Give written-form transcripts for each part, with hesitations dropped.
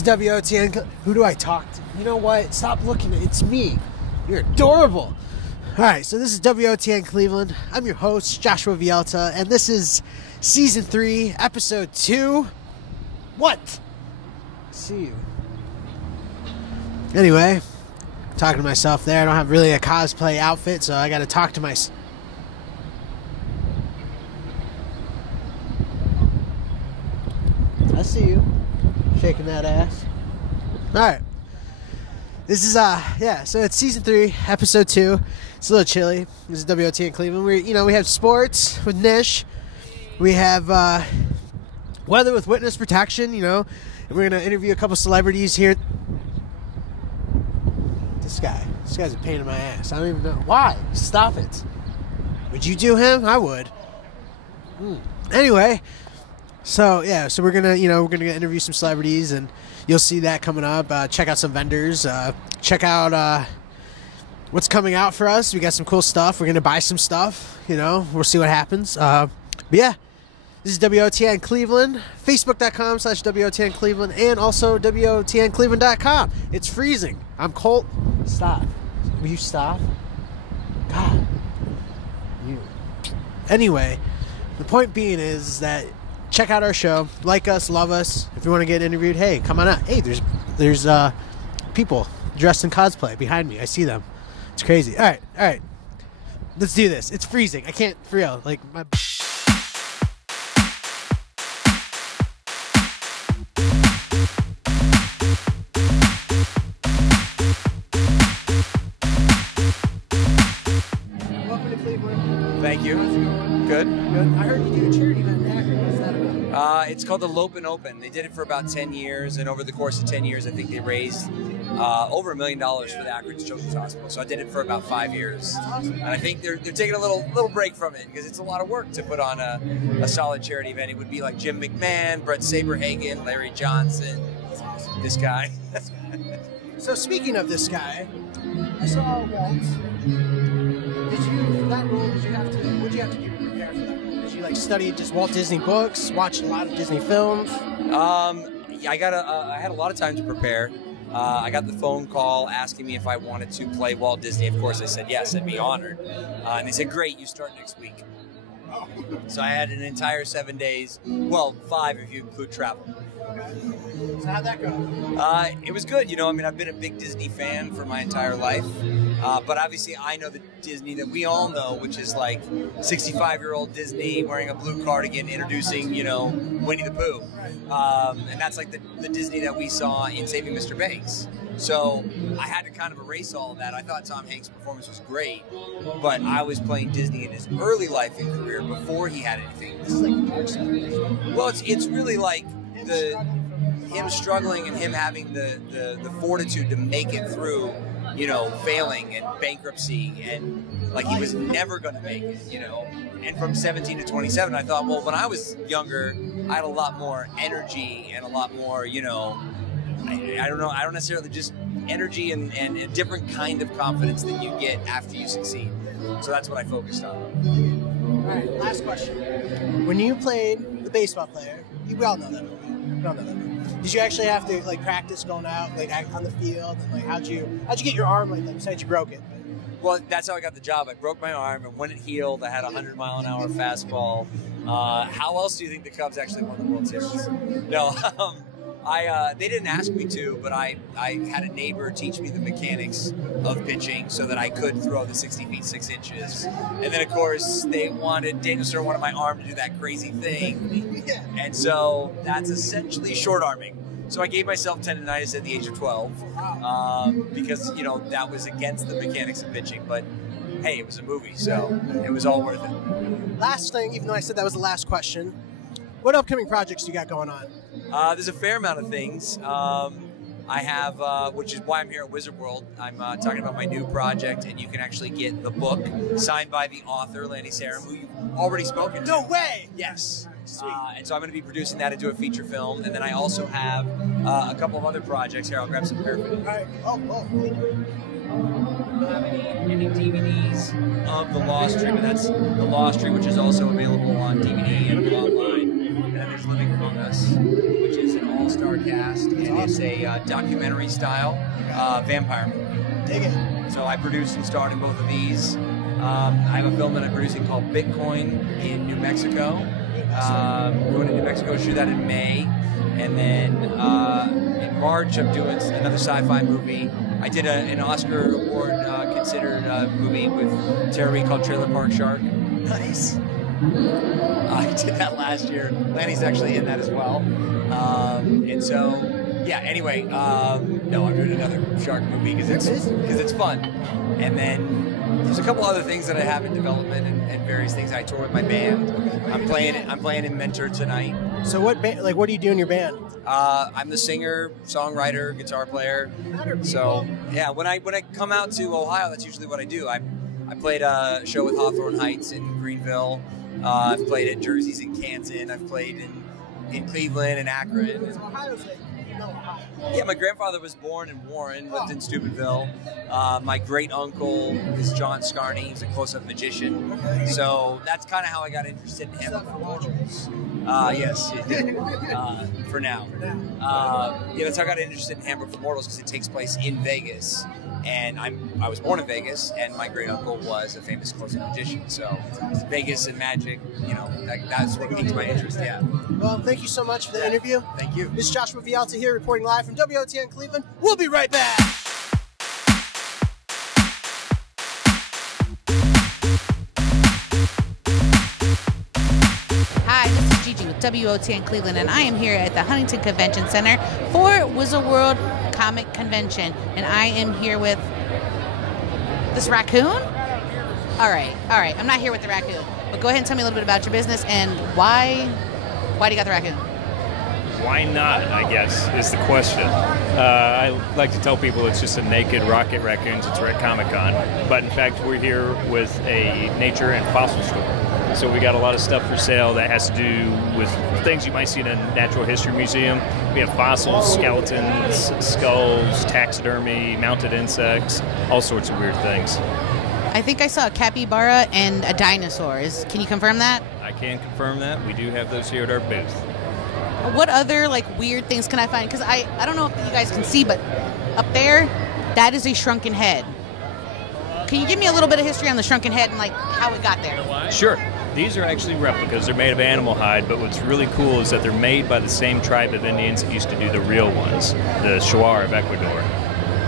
is WOTN. Who do I talk to? You know what? Stop looking. It's me. You're adorable. All right, so this is WOTN Cleveland. I'm your host, Joshua Vielta, and this is Season 3, Episode 2. What? See you. Anyway, talking to myself there. I don't have really a cosplay outfit, so I got to talk to myself. I see you. Shaking that ass. All right. This is, so it's Season 3, Episode 2. It's a little chilly. This is WOTN Cleveland. We have sports with Nish. We have, weather with witness protection, and we're going to interview a couple celebrities here. This guy's a pain in my ass. I don't even know. Why? Stop it. Would you do him? I would. Anyway, so we're gonna interview some celebrities, and you'll see that coming up. Check out some vendors. Check out what's coming out for us. We got some cool stuff. We're gonna buy some stuff. We'll see what happens. But yeah, this is WOTN Cleveland. Facebook.com/WOTN Cleveland, and also WOTNCleveland.com. It's freezing. I'm cold. Stop. Will you stop? God. You. Anyway, the point being is that check out our show. Like us, love us. If you want to get interviewed, hey, come on out. Hey, there's people dressed in cosplay behind me. I see them. It's crazy. All right. Let's do this. It's freezing. I can't, for real. Like, my... Welcome to Cleveland. Thank you. Good. I heard you do a charity event in Akron. What's that about? It's called the Lope and Open. They did it for about 10 years, and over the course of 10 years, I think they raised over $1 million for the Akron Children's Hospital. So I did it for about 5 years. That's awesome. And I think they're taking a little break from it because it's a lot of work to put on a solid charity event. It would be like Jim McMahon, Brett Saberhagen, Larry Johnson, this guy. So speaking of this guy, I saw Walt. What'd you have to do to prepare for that role? Did you study just Walt Disney books, watch a lot of Disney films? I had a lot of time to prepare. I got the phone call asking me if I wanted to play Walt Disney. Of course, I said yes. I'd be honored. And they said, "Great, you start next week." Oh. So I had an entire 7 days. Well, 5 if you include travel. Okay. So how'd that go? It was good. I've been a big Disney fan for my entire life. But obviously I know the Disney that we all know, which is like 65-year-old Disney wearing a blue cardigan introducing, Winnie the Pooh. And that's like the Disney that we saw in Saving Mr. Banks. So I had to kind of erase all of that. I thought Tom Hanks' performance was great, but I was playing Disney in his early life and career before he had anything. This is like the dark side. Well, it's really like him struggling and him having the fortitude to make it through, failing and bankruptcy, and like he was never going to make it, And from 17 to 27, I thought, well, when I was younger, I had a lot more energy and a lot more, I don't know, I don't necessarily just energy and a different kind of confidence that you get after you succeed. So that's what I focused on. All right, last question. When you played the baseball player, we all know that movie. Did you actually have to practice going out on the field, and how'd you get your arm besides you broke it? Well, that's how I got the job. I broke my arm, and when it healed, I had a 100-mile-an-hour fastball. How else do you think the Cubs actually won the World Series? No, they didn't ask me to, but I had a neighbor teach me the mechanics of pitching so that I could throw the 60 feet 6 inches. And then, of course, Daniel Stern wanted my arm to do that crazy thing. Yeah. And so that's essentially short arming. So I gave myself tendonitis at the age of 12 because, that was against the mechanics of pitching. But, hey, it was a movie, so it was all worth it. Last thing, even though I said that was the last question, what upcoming projects do you got going on? There's a fair amount of things. I have, which is why I'm here at Wizard World. I'm talking about my new project, and you can actually get the book signed by the author, Lani, who you've already spoken to. No way! Yes. Sweet. And so I'm going to be producing that into a feature film, and then I also have a couple of other projects. Here, I'll grab some paraphernalia. All right. Oh, thank you. don't have any DVDs of The Lost Tree, but that's The Lost Tree, which is also available on DVD and online. And then there's Living Among Us, which is an all-star cast, and it's a documentary-style vampire movie. Dig it. So I produced and starred in both of these. I have a film that I'm producing called Bitcoin in New Mexico. Going to New Mexico to shoot that in May. And then in March, I'm doing another sci-fi movie. I did an Oscar Award considered movie with Tara Reid called Trailer Park Shark. Nice. I did that last year. Lani's actually in that as well. And so, yeah, anyway, no, I'm doing another shark movie because it's fun. And then there's a couple other things that I have in development and various things. I tour with my band. I'm playing in Mentor tonight. So what what do you do in your band? I'm the singer, songwriter, guitar player. So yeah, when I come out to Ohio, that's usually what I do. I played a show with Hawthorne Heights in Greenville. I've played at Jersey's in Canton. I've played in Cleveland and Akron. Ohio's Ohio. Yeah, my grandfather was born in Warren, lived in Steubenville. My great uncle is John Scarney. He's a close-up magician. So that's kind of how I got interested in him. Yes, it did. For now. Yeah, that's how I got interested in Hamburg for Mortals because it takes place in Vegas. And I was born in Vegas, and my great uncle was a famous close-up magician. So Vegas and magic, that's what piqued my interest. Yeah. Well, thank you so much for the interview. Thank you. This is Joshua Vialta here, reporting live from WOTN Cleveland. We'll be right back. Hi, this is Gigi with WOTN Cleveland, and I am here at the Huntington Convention Center for Wizard World Comic Convention, and I am here with this raccoon. All right. I'm not here with the raccoon, but go ahead and tell me a little bit about your business and why do you got the raccoon? Why not, I guess, is the question. I like to tell people it's just a naked rocket raccoon since we're at Comic-Con. But in fact, we're here with a nature and fossil store. So we got a lot of stuff for sale that has to do with things you might see in a natural history museum. We have fossils, skeletons, skulls, taxidermy, mounted insects, all sorts of weird things. I think I saw a capybara and a dinosaur. Can you confirm that? I can confirm that. We do have those here at our booth. What other weird things can I find? Because I don't know if you guys can see, but up there, that is a shrunken head. Can you give me a little bit of history on the shrunken head and how it got there? Sure. These are actually replicas. They're made of animal hide, but what's really cool is that they're made by the same tribe of Indians that used to do the real ones, the Shuar of Ecuador.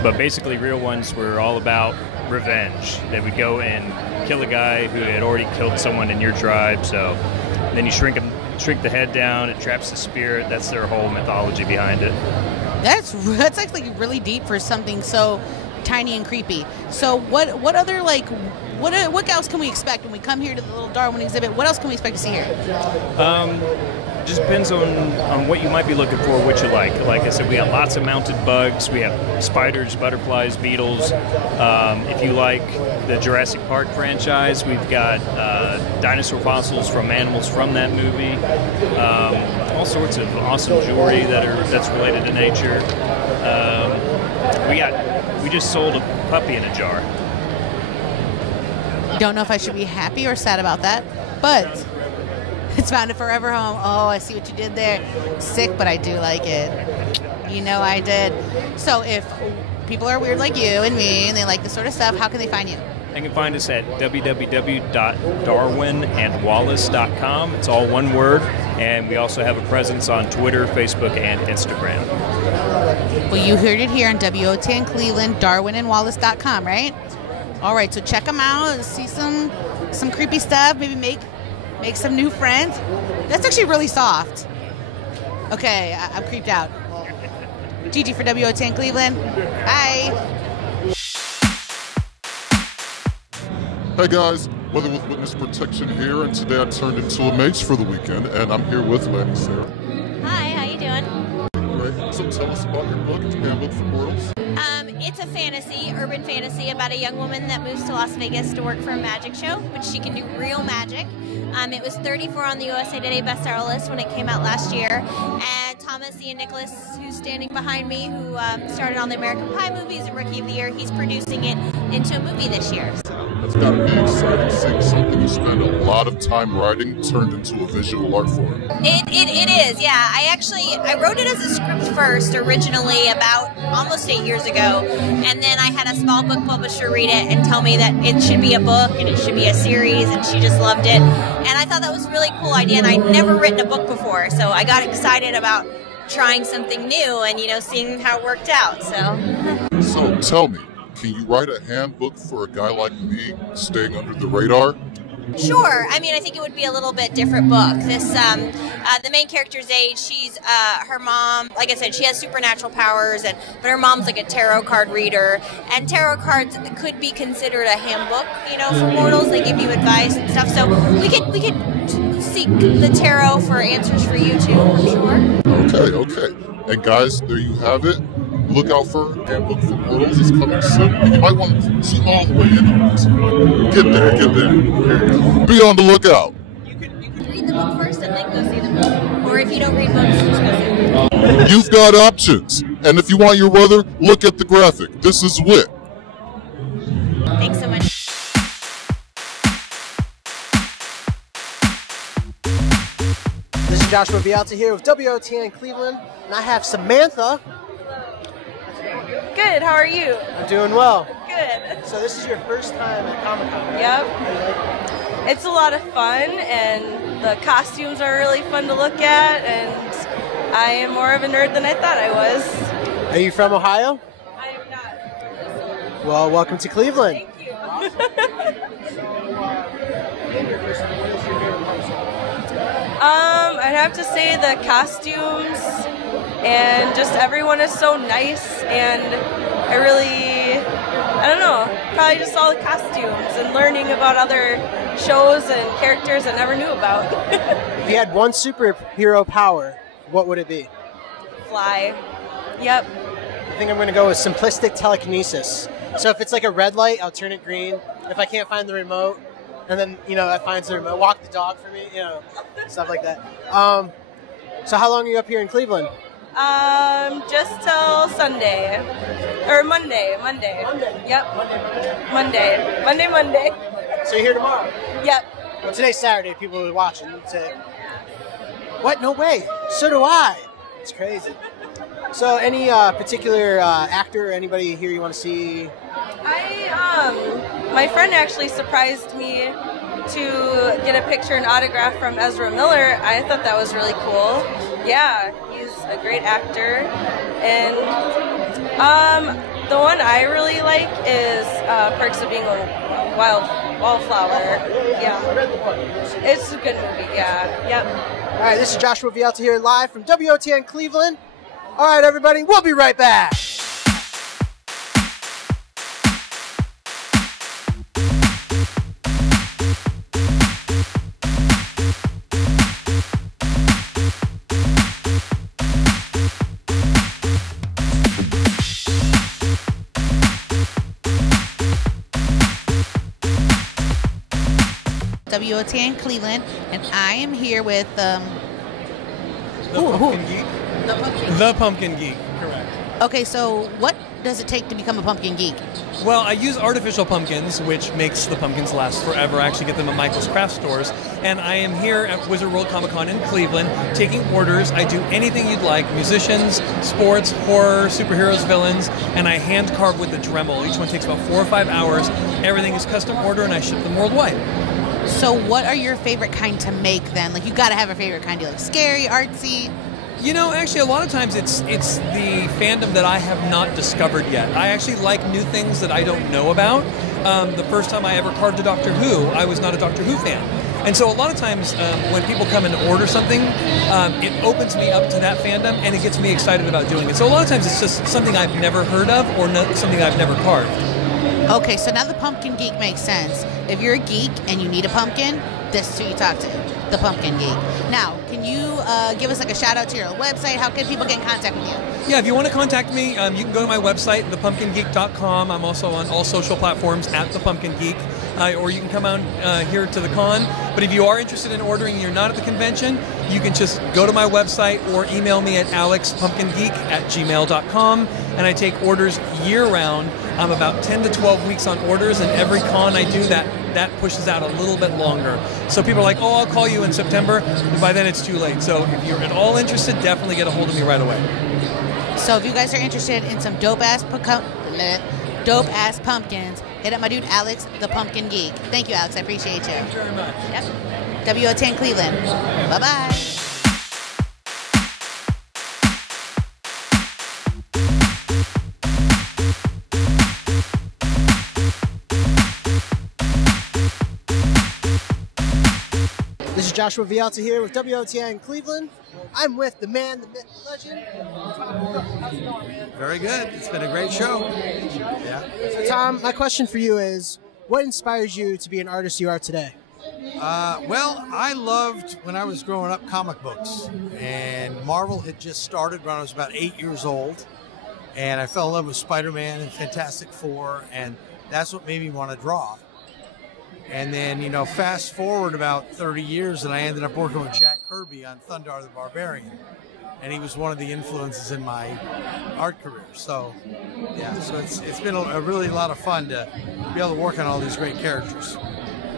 But basically, real ones were all about revenge. They would go and kill a guy who had already killed someone in your tribe, so then you shrink the head down, it traps the spirit. That's their whole mythology behind it. That's actually really deep for something so tiny and creepy. So what other what else can we expect when we come here to the little Darwin exhibit? What else can we expect to see here? Just depends on what you might be looking for, what you like. Like I said, we have lots of mounted bugs. We have spiders, butterflies, beetles. If you like the Jurassic Park franchise, we've got dinosaur fossils from animals from that movie. All sorts of awesome jewelry that's related to nature. We just sold a puppy in a jar. Don't know if I should be happy or sad about that, but it's found a forever home. Oh, I see what you did there. Sick, but I do like it. You know I did. So if people are weird like you and me and they like this sort of stuff, how can they find you? They can find us at www.darwinandwallace.com. It's all one word. And we also have a presence on Twitter, Facebook, and Instagram. Well, you heard it here on WOTN Cleveland, darwinandwallace.com, right? All right, so check them out, see some creepy stuff, maybe make some new friends. That's actually really soft. Okay, I'm creeped out. Gigi for WOTN Cleveland. Bye. Hey guys, Weather with Witness Protection here, and today I turned into a mage for the weekend, and I'm here with Lani, Sarem. Hi, how you doing? Great. So tell us about your book, Handbook for Mortals. It's a fantasy, urban fantasy, about a young woman that moves to Las Vegas to work for a magic show, which she can do real magic. It was 34 on the USA Today bestseller list when it came out last year. And Thomas Ian Nicholas, who's standing behind me, who started on the American Pie movies and Rookie of the Year, he's producing it into a movie this year. It's got to be exciting seeing something you spend a lot of time writing turned into a visual art form. It is, yeah. I wrote it as a script first originally about almost 8 years ago, and then I had a small book publisher read it and tell me that it should be a book and it should be a series, and she just loved it. And I thought that was a really cool idea, and I'd never written a book before, so I got excited about trying something new and, seeing how it worked out. So tell me, can you write a handbook for a guy like me staying under the radar? Sure. I think it would be a little bit different book. This, the main character's age, she's, her mom, like I said, she has supernatural powers, but her mom's like a tarot card reader, and tarot cards could be considered a handbook, for mortals. They give you advice and stuff, so we could seek the tarot for answers for you too, I'm sure. Okay. And guys, there you have it. Look out for Handbook for Mortals. It's coming soon. You might want to zoom all the way in on it. Get there. Be on the lookout. You could read the book first and then go see the movie. Or if you don't read books, just go see the movie. You've got options. And if you want your weather, look at the graphic. This is Wick. Thanks so much. This is Joshua Piazza here with WOTN Cleveland, and I have Samantha. Good, how are you? I'm doing well. Good. So this is your first time at Comic-Con, right? Yep. It's a lot of fun, and the costumes are really fun to look at, and I am more of a nerd than I thought I was. Are you from Ohio? I am not. Well, welcome to Cleveland. Thank you. I'd have to say the costumes, and just everyone is so nice, and I don't know, probably just all the costumes and learning about other shows and characters I never knew about. If you had one superhero power, what would it be? Fly. Yep. I think I'm going to go with simplistic telekinesis. So if it's like a red light, I'll turn it green. If I can't find the remote, and then, that finds the remote, walk the dog for me, stuff like that. So how long are you up here in Cleveland? Just till Sunday. Or Monday. Yep. Monday. So you're here tomorrow? Yep. Well, today's Saturday. People are watching say, what? No way. So do I. It's crazy. So any particular actor or anybody here you want to see? My friend actually surprised me to get a picture and autograph from Ezra Miller. I thought that was really cool. Yeah, he's a great actor. And the one I really like is Perks of Being a Wildflower. Yeah. It's a good movie, yeah. Yep. All right, this is Joshua Piazza here live from WOTN Cleveland. All right, everybody, we'll be right back. WOTN Cleveland, and I am here with The Pumpkin Geek, correct. Okay, so what does it take to become a pumpkin geek? Well, I use artificial pumpkins, which makes the pumpkins last forever. I actually get them at Michael's Craft Stores, and I am here at Wizard World Comic Con in Cleveland taking orders. I do anything you'd like: musicians, sports, horror, superheroes, villains, and I hand carve with the Dremel. Each one takes about 4 or 5 hours. Everything is custom order, and I ship them worldwide. So what are your favorite kind to make then? Like, you gotta have a favorite kind. Do you like scary, artsy? Actually, a lot of times it's the fandom that I have not discovered yet. I actually like new things that I don't know about. The first time I ever carved a Doctor Who, I was not a Doctor Who fan. And so a lot of times when people come in to order something, it opens me up to that fandom, and it gets me excited about doing it. So a lot of times it's just something I've never heard of or something I've never carved. Okay, so now the Pumpkin Geek makes sense. If you're a geek and you need a pumpkin, this is who you talk to, the Pumpkin Geek. Now, can you give us like a shout out to your website? How can people get in contact with you? Yeah, if you want to contact me, you can go to my website, thepumpkingeek.com. I'm also on all social platforms at The Pumpkin Geek. Or you can come out here to the con. But if you are interested in ordering and you're not at the convention, you can just go to my website or email me at alexpumpkingeek@gmail.com, and I take orders year-round. I'm about 10 to 12 weeks on orders, and every con I do, that pushes out a little bit longer. So people are like, oh, I'll call you in September, and by then it's too late. So if you're at all interested, definitely get a hold of me right away. So if you guys are interested in some dope-ass pumpkins, hit up my dude Alex, the Pumpkin Geek. Thank you, Alex. I appreciate you. Thank you very much. Yep. WOTN Cleveland. Bye-bye. This is Joshua Piazza here with WOTN Cleveland. I'm with the man, the myth, the legend. How's it going, man? Very good. It's been a great show. Yeah. So, Tom, my question for you is, what inspires you to be an artist you are today? Well, I loved, when I was growing up, comic books. And Marvel had just started when I was about 8 years old. And I fell in love with Spider-Man and Fantastic Four, and that's what made me want to draw. And then, you know, fast forward about 30 years, and I ended up working with Jack Kirby on Thundar the Barbarian. And he was one of the influences in my art career. So, yeah, so it's been a really lot of fun to be able to work on all these great characters.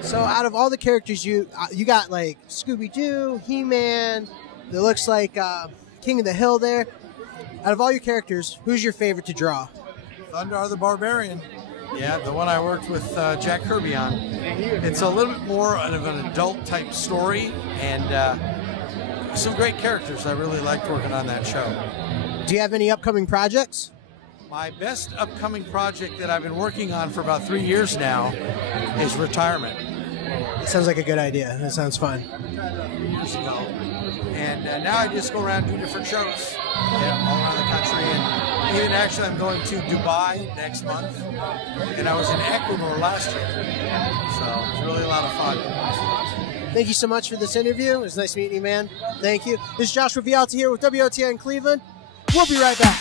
So out of all the characters, you got like Scooby-Doo, He-Man, that looks like King of the Hill there. Out of all your characters, who's your favorite to draw? Thundar the Barbarian. Yeah, the one I worked with Jack Kirby on. It's a little bit more of an adult type story, and some great characters. I really liked working on that show. Do you have any upcoming projects? My best upcoming project that I've been working on for about 3 years now is retirement. It sounds like a good idea. That sounds fun. Years ago. And now I just go around and do different shows all around the country. And even actually I'm going to Dubai next month. And I was in Ecuador last year. So it's really a lot of fun. Thank you so much for this interview. It was nice meeting you, man. Thank you. This is Joshua Piazza here with WOTN Cleveland. We'll be right back.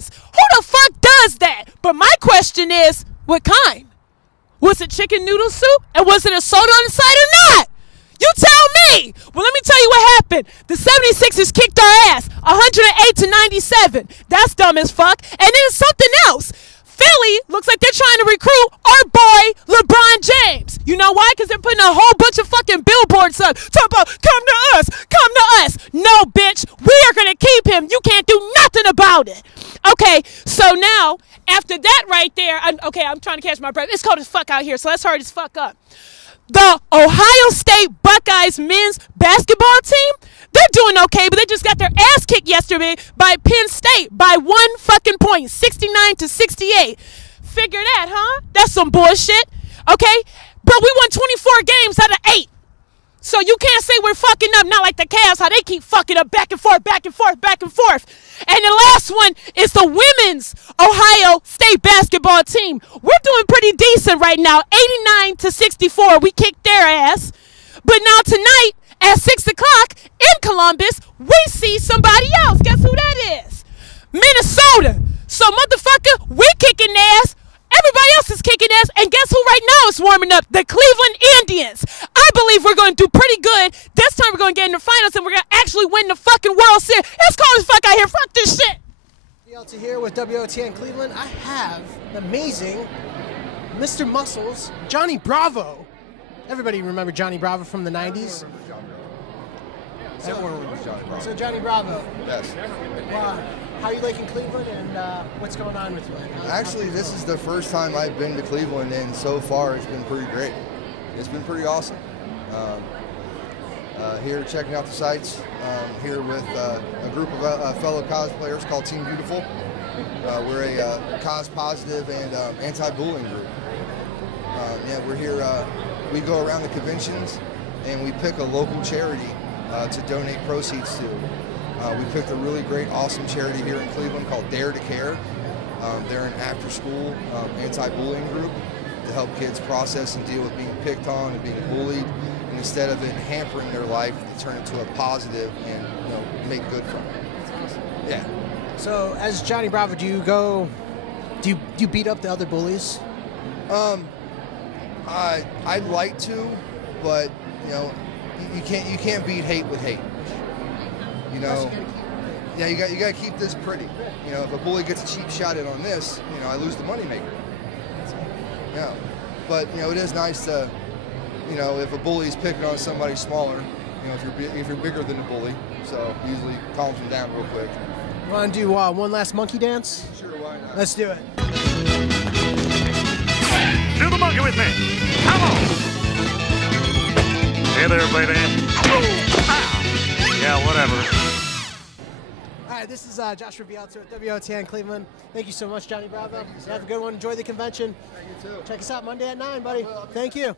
Who the fuck does that? But my question is, what kind? Was it chicken noodle soup? And was it a soda on the side or not? You tell me. Well, let me tell you what happened. The 76ers kicked our ass, 108-97. That's dumb as fuck. And then it's something else. Philly looks like they're trying to recruit our boy LeBron James. You know why? Because they're putting a whole bunch of fucking billboards up. Talking about, come to us, come to us. No, bitch, we are going to keep him. You can't do nothing about it. Okay, so now, after that right there, I'm trying to catch my breath. It's cold as fuck out here, so let's hurry this fuck up. The Ohio State Buckeyes men's basketball team, they're doing okay, but they just got their ass kicked yesterday by Penn State by 1 fucking point, 69-68. Figure that, huh? That's some bullshit, okay? But we won 24 games out of 8. So you can't say we're fucking up, not like the Cavs, how they keep fucking up back and forth, back and forth, back and forth. And the last one is the women's Ohio State basketball team. We're doing pretty decent right now, 89-64. We kicked their ass. But now tonight at 6 o'clock in Columbus, we see somebody else. Guess who that is? Minnesota. So motherfucker, we kicking ass. Everybody else is kicking ass, and guess who right now is warming up? The Cleveland Indians. I believe we're going to do pretty good. This time we're going to get in the finals, and we're going to actually win the fucking World Series. It's cold as fuck out here. Fuck this shit. Piazza here with WOTN Cleveland. I have the amazing Mr. Muscles, Johnny Bravo. Everybody remember Johnny Bravo from the 90s? Everyone remembers Johnny Bravo. So Johnny Bravo. Yes. How are you liking Cleveland, and what's going on with you? Actually, this is the first time I've been to Cleveland, and so far it's been pretty great. It's been pretty awesome. Here checking out the sites, here with a group of fellow cosplayers called Team Beautiful. We're a cos positive and anti-bullying group. Yeah, we're here, we go around the conventions and we pick a local charity to donate proceeds to. We picked a really great, awesome charity here in Cleveland called Dare to Care. They're an after-school anti-bullying group to help kids process and deal with being picked on and being bullied. And instead of it hampering their life, they turn it into a positive and make good from it. That's awesome. Yeah. So, as Johnny Bravo, do you beat up the other bullies? I'd like to, but you can't beat hate with hate. Yeah, you got to keep this pretty. If a bully gets a cheap shot in on this, I lose the moneymaker. Yeah, but it is nice to, if a bully's picking on somebody smaller, if you're bigger than the bully, so usually calms them down real quick. Want to do one last monkey dance? Sure, why not? Let's do it. Do the monkey with me. Come on. Hey there, baby. Yeah, whatever. All right, this is Joshua Piazza at WOTN Cleveland. Thank you so much, Johnny Bravo. Have a good one. Enjoy the convention. Thank you, too. Check us out Monday at 9, buddy. Thank you.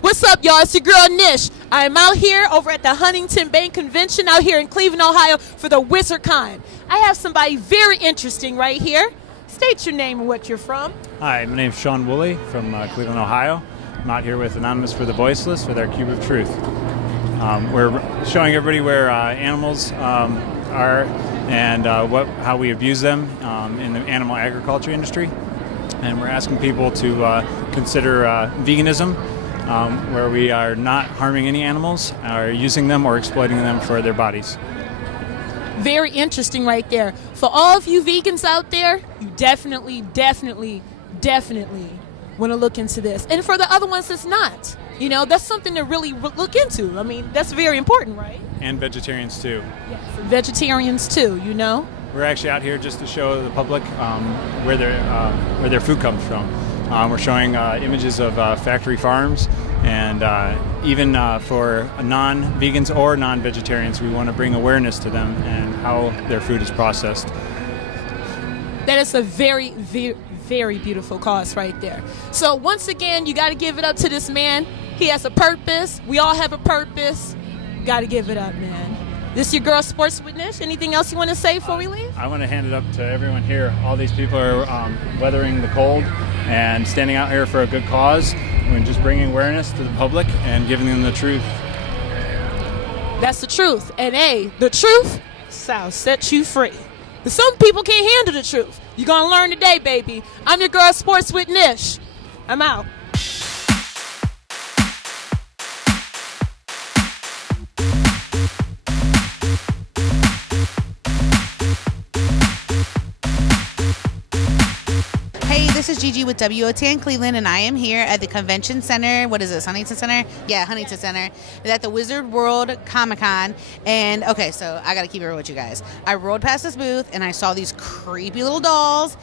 What's up, y'all? It's your girl, Nish. I'm out here over at the Huntington Bank Convention out here in Cleveland, Ohio for the WizardCon. I have somebody very interesting right here. State your name and what you're from. Hi, my name's Sean Woolley from Cleveland, Ohio. I'm out here with Anonymous for the Voiceless with our Cube of Truth. We're showing everybody where animals are and how we abuse them in the animal agriculture industry. And we're asking people to consider veganism, where we are not harming any animals, or using them or exploiting them for their bodies. Very interesting right there. For all of you vegans out there, you definitely want to look into this. And for the other ones that's not, that's something to really look into. I mean, that's very important, right? And vegetarians too. Yeah, for vegetarians too, We're actually out here just to show the public where their food comes from. We're showing images of factory farms, and even for non-vegans or non-vegetarians, we want to bring awareness to them and how their food is processed. That is a very, very, very beautiful cause right there. So once again, you got to give it up to this man. He has a purpose. We all have a purpose. Got to give it up, man. This is your girl, Sports Witness. Anything else you want to say before we leave? I want to hand it up to everyone here. All these people are weathering the cold and standing out here for a good cause and just bringing awareness to the public and giving them the truth. That's the truth. And hey, the truth shall set you free. But some people can't handle the truth. You're going to learn today, baby. I'm your girl, Sports Witness. I'm out. This is Gigi with WOTN Cleveland, and I am here at the convention center. What is this, Huntington Center? Yeah, Huntington Center. It's at the Wizard World Comic Con. And, okay, so I got to keep it real with you guys. I rode past this booth, and I saw these creepy little dolls,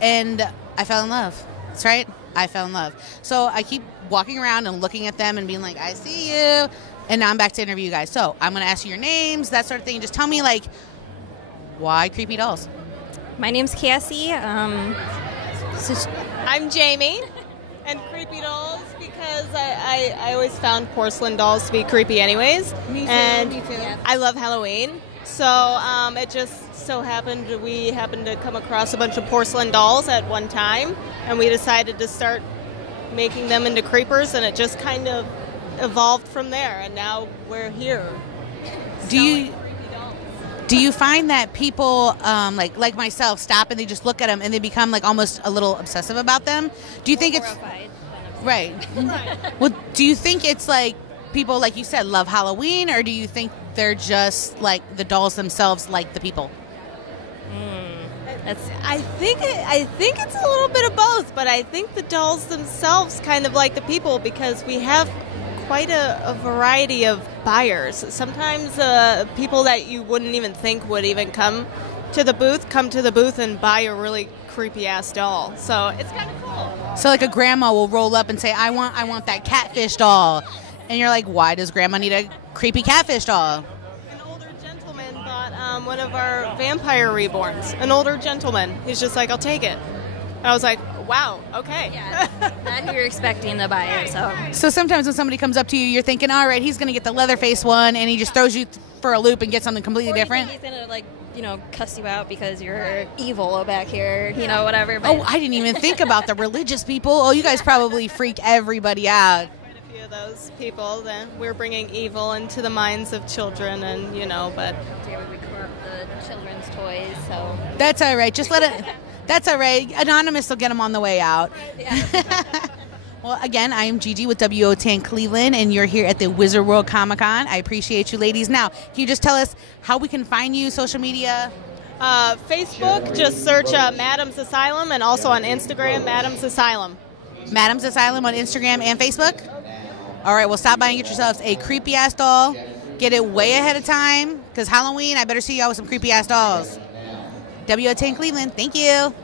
and I fell in love. That's right. I fell in love. So I keep walking around and looking at them and being like, I see you. And now I'm back to interview you guys. So I'm going to ask you your names, that sort of thing. Just tell me, why creepy dolls? My name's Cassie. I'm Jamie. And creepy dolls, because I always found porcelain dolls to be creepy anyways. Me too. And Me too. I love Halloween. So it just so happened we happened to come across a bunch of porcelain dolls at one time, and we decided to start making them into creepers, and it just kind of evolved from there, and now we're here. Do you find that people, like myself, stop and they just look at them and they become almost a little obsessive about them? Do you think it's right? Well, do you think it's people, like you said, love Halloween, or do you think they're just the dolls themselves like the people? I think it's a little bit of both, but I think the dolls themselves kind of like the people, because we have quite a variety of buyers. Sometimes people that you wouldn't even think would even come to the booth and buy a really creepy ass doll. So it's kind of cool. So a grandma will roll up and say, I want that catfish doll. And you're like, why does Grandma need a creepy catfish doll? Bought one of our vampire reborns, an older gentleman. He's just like, I'll take it. And I was like, wow, okay. Yeah, not who you're expecting to buy it. So sometimes when somebody comes up to you, you're thinking, all right, he's going to get the Leatherface one, and he just throws you for a loop and gets something completely different. He's gonna cuss you out because you're evil back here, whatever. But Oh, I didn't even think about the religious people. Oh, you guys probably freak everybody out. Those people, then we're bringing evil into the minds of children, and but we corrupt the children's toys, so That's all right. Just let it. That's all right. Anonymous will get them on the way out. Well, again, I am Gigi with WOTN Cleveland, and you're here at the Wizard World Comic Con. I appreciate you, ladies. Now, can you just tell us how we can find you, social media? Facebook, just search Madam's Asylum, and also on Instagram, Madam's Asylum. Madam's Asylum on Instagram and Facebook? All right, well, stop by and get yourselves a creepy-ass doll. Get it way ahead of time, because Halloween, I better see y'all with some creepy-ass dolls. WOTN Cleveland, thank you.